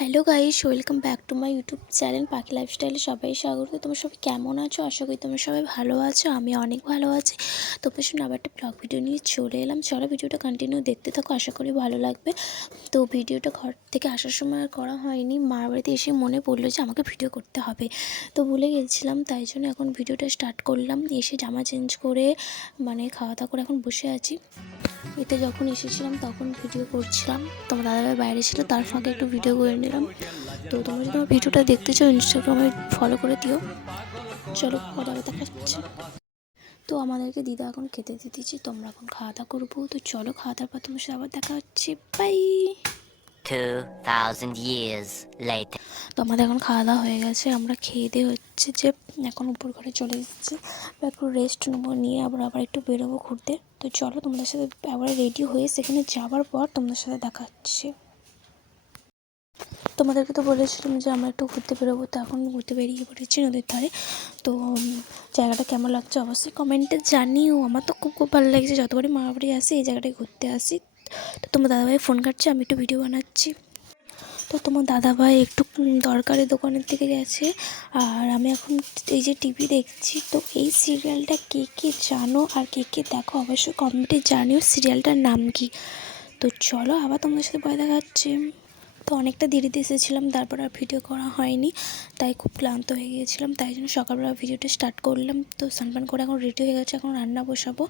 Hello guys, welcome back to my YouTube channel পাখি লাইফস্টাইলে সবাই স্বাগত। তোমরা সবাই কেমন আছো? আশা করি তোমরা সবাই ভালো আছো। আমি অনেক ভালো আছি। তোমাদের সঙ্গে আবার একটা ব্লগ ভিডিও নিয়ে চলে এলাম। চলো ভিডিওটা কন্টিনিউ দেখতে থাকো, আশা করি ভালো লাগবে। তো ভিডিওটা ঘর থেকে আসার সময় আর করা হয়নি, মার বাড়িতে এসে মনে পড়লো যে আমাকে ভিডিও করতে হবে, তো ভুলে গেছিলাম। তাই জন্য এখন ভিডিওটা স্টার্ট করলাম। এসে জামা চেঞ্জ করে খাওয়া দাওয়া করে এখন বসে আছি। এতে যখন এসেছিলাম তখন ভিডিও করছিলাম, তোমার দাদাভাই বাইরে ছিল, তার সঙ্গে একটু ভিডিও করে নিলাম। তো তোমরা যদি আমার ভিডিওটা দেখতে চাও ইনস্টাগ্রামে ফলো করে দিও। চলো পরে আবার দেখা হচ্ছে। তো আমাদেরকে দিদা এখন খেতে দিতেছি, তোমরা এখন খাওয়া দাওয়া করবো। তো চলো খাওয়া দাওয়ার পর তোমার সাথে আবার দেখা হচ্ছে। বাই। 2000 years later. তো আমাদের এখন খাওয়া দাওয়া হয়ে গেছে, আমরা খেয়ে দিয়ে হচ্ছে যে এখন উপর ঘরে চলে এসেছি, একটু রেস্ট নেবো, নিয়ে আবার একটু বেরোবো ঘুরতে। তো চলো তোমাদের সাথে আবার রেডি হয়ে সেখানে যাওয়ার পর তোমাদের সাথে দেখা হচ্ছে। তোমাদেরকে তো বলেছিলাম যে আমরা একটু ঘুরতে বেরোবো, তো এখন ঘুরতে বেরিয়ে পড়েছি নদীর ধারে। তো জায়গাটা কেমন লাগছে অবশ্যই কমেন্টে জানিও। আমার তো খুব খুব ভালো লাগছে, যতবারই মা বাড়ি আসি এই জায়গাটায় ঘুরতে আসি। তো তোমার দাদাভাই ফোন কাটছে, আমি একটু ভিডিও বানাচ্ছি। তো তোমার দাদাভাই একটু দরকারি দোকানের দিকে গেছে, আর আমি এখন এই যে টিভি দেখছি। তো এই সিরিয়ালটা কে কে জানো আর কে কে দেখো অবশ্যই কমেন্টে জানিও সিরিয়ালটার নাম কি। তো চলো আবার তোমাদের সাথে পরে দেখা হচ্ছে। তো অনেকটা দেরিতে এসেছিলাম, তারপর আর ভিডিও করা হয়নি, তাই খুব ক্লান্ত হয়ে গিয়েছিলাম। তাই জন্য সকালবেলা ভিডিওটা স্টার্ট করলাম। তো স্নান করে এখন রেডি হয়ে গেছে, এখন রান্না বসাবো।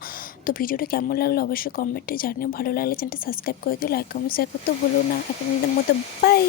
তো ভিডিওটা কেমন লাগলো অবশ্যই কমেন্টে জানিও। ভালো লাগলে চ্যানেলটা সাবস্ক্রাইব করে দিও, লাইক কমেন্ট শেয়ার করতে ভুলো না। এখন মতো বাই।